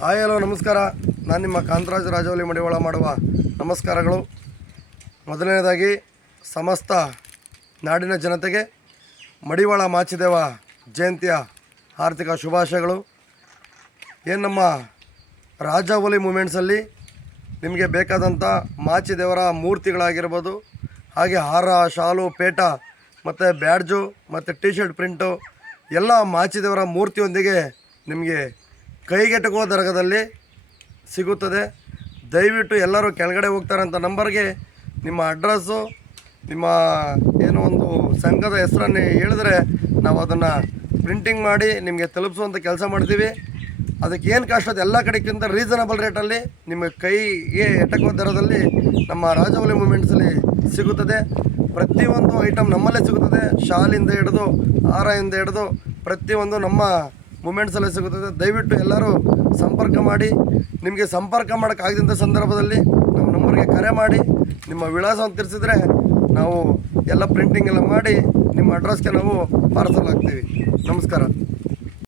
Hi, hello, ನಮಸ್ಕಾರ. ನಾನು ನಿಮ್ಮ ಕಾಂತರಾಜ್ ರಾಜವಲಿ ಮಡಿವಾಳ ಮಾಡುವ ನಮಸ್ಕಾರಗಳು. ಮೊದಲನೇದಾಗಿ, ಸಮಸ್ತ ನಾಡಿನ ಜನತೆಗೆ ಮಡಿವಾಳ ಮಾಚಿದೇವ ಜಯಂತಿಯ ಆರ್ಥಿಕ ಶುಭಾಶಯಗಳು. ಏನು ನಮ್ಮ ರಾಜವಲಿ ಮೂಮೆಂಟ್ಸಲ್ಲಿ ನಿಮಗೆ ಬೇಕಾದಂಥ ಮಾಚಿದೇವರ ಮೂರ್ತಿಗಳಾಗಿರ್ಬೋದು, ಹಾಗೆ ಹಾರ, ಶಾಲು, ಪೇಟ, ಮತ್ತು ಬ್ಯಾಡ್ಜು, ಮತ್ತು ಟಿ ಶರ್ಟ್ ಪ್ರಿಂಟು, ಎಲ್ಲ ಮಾಚಿದೇವರ ಮೂರ್ತಿಯೊಂದಿಗೆ ನಿಮಗೆ ಕೈಗೆಟಕುವ ದರದಲ್ಲಿ ಸಿಗುತ್ತದೆ. ದಯವಿಟ್ಟು ಎಲ್ಲರೂ ಕೆಳಗಡೆ ಹೋಗ್ತಾರಂಥ ನಂಬರ್ಗೆ ನಿಮ್ಮ ಅಡ್ರೆಸ್ಸು, ನಿಮ್ಮ ಏನೋ ಒಂದು ಸಂಘದ ಹೆಸರನ್ನು ಹೇಳಿದ್ರೆ ನಾವು ಅದನ್ನು ಪ್ರಿಂಟಿಂಗ್ ಮಾಡಿ ನಿಮಗೆ ತಲುಪಿಸುವಂಥ ಕೆಲಸ ಮಾಡ್ತೀವಿ. ಅದಕ್ಕೆ ಏನು ಕಾಸ್ಟ್ ಅದು ಎಲ್ಲ ಕಡೆಗಿಂತ ರೀಸನಬಲ್ ರೇಟಲ್ಲಿ ನಿಮಗೆ ಕೈಗೆ ಎಟಕುವ ದರದಲ್ಲಿ ನಮ್ಮ ರಾಜವಲಿ ಮೂಮೆಂಟ್ಸಲ್ಲಿ ಸಿಗುತ್ತದೆ. ಪ್ರತಿಯೊಂದು ಐಟಮ್ ನಮ್ಮಲ್ಲೇ ಸಿಗುತ್ತದೆ. ಶಾಲಿಂದ ಹಿಡಿದು ಹಾರದಿಂದ ಹಿಡಿದು ಪ್ರತಿಯೊಂದು ನಮ್ಮ ಮೂಮೆಂಟ್ಸಲ್ಲೇ ಸಿಗುತ್ತದೆ ದಯವಿಟ್ಟು ಎಲ್ಲರೂ ಸಂಪರ್ಕ ಮಾಡಿ. ನಿಮಗೆ ಸಂಪರ್ಕ ಮಾಡೋಕ್ಕಾಗದಂಥ ಸಂದರ್ಭದಲ್ಲಿ ನಮ್ಮ ನಂಬರ್ಗೆ ಕರೆ ಮಾಡಿ. ನಿಮ್ಮ ವಿಳಾಸವನ್ನು ತಿಳಿಸಿದ್ರೆ ನಾವು ಎಲ್ಲ ಪ್ರಿಂಟಿಂಗ್ ಎಲ್ಲ ಮಾಡಿ, ನಿಮ್ಮ ಅಡ್ರೆಸ್ಗೆ ನಾವು ಪಾರ್ಸಲ್ ಹಾಕ್ತೀವಿ. ನಮಸ್ಕಾರ.